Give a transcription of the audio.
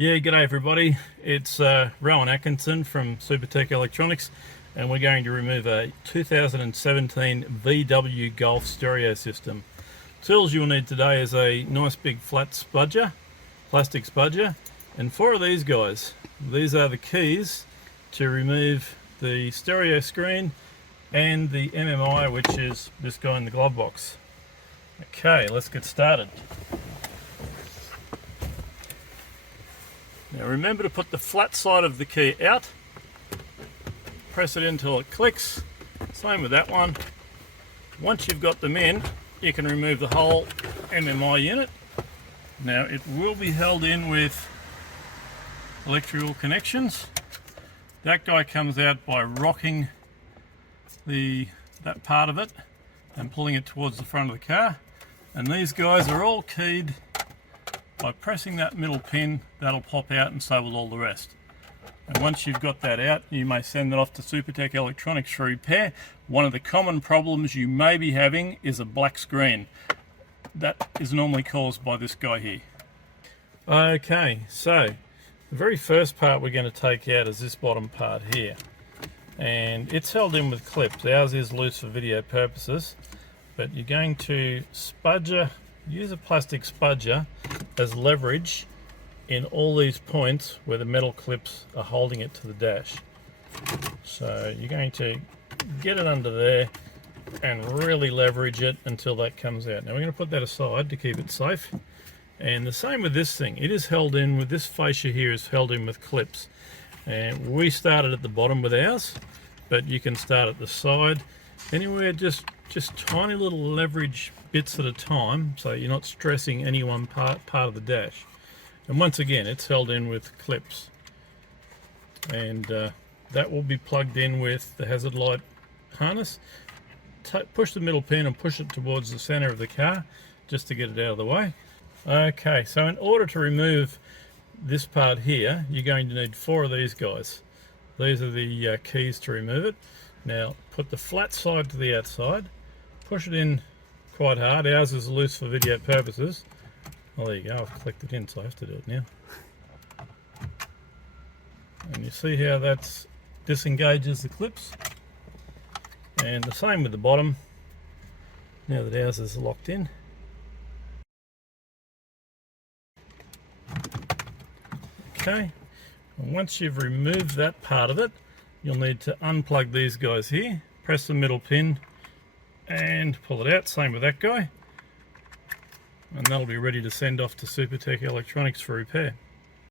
Yeah, g'day everybody. It's Rowan Atkinson from Supertech Electronics, and we're going to remove a 2017 VW Golf Stereo system. Tools you'll need today is a nice big flat spudger, plastic spudger, and 4 of these guys. These are the keys to remove the stereo screen and the MMI, which is this guy in the glove box. Okay, let's get started. Now remember to put the flat side of the key out, press it until it clicks, same with that one. Once you've got them in, you can remove the whole MMI unit. Now it will be held in with electrical connections. That guy comes out by rocking that part of it and pulling it towards the front of the car. And these guys are all keyed. By pressing that middle pin, that'll pop out, and so will all the rest. And once you've got that out, you may send it off to Supertech Electronics for repair. One of the common problems you may be having is a black screen. That is normally caused by this guy here. Okay, so the very first part we're going to take out is this bottom part here. And it's held in with clips. Ours is loose for video purposes, but you're going to use a plastic spudger as leverage in all these points where the metal clips are holding it to the dash. So you're going to get it under there and really leverage it until that comes out. Now we're going to put that aside to keep it safe. And the same with this thing. It is held in with this fascia here, is held in with clips. And we started at the bottom with ours, but you can start at the side. Anywhere, just tiny little leverage bits at a time, so you're not stressing any one part of the dash. And once again, it's held in with clips, and that will be plugged in with the hazard light harness. Push the middle pin and push it towards the center of the car just to get it out of the way. Okay, so in order to remove this part here, you're going to need 4 of these guys. These are the keys to remove it. Now put the flat side to the outside, push it in quite hard. Ours is loose for video purposes. Well, there you go, I've clicked it in, so I have to do it now. And you see how that disengages the clips. And the same with the bottom, now that ours is locked in. Okay, and once you've removed that part of it, you'll need to unplug these guys here, press the middle pin and pull it out, same with that guy, and that'll be ready to send off to Supertech Electronics for repair.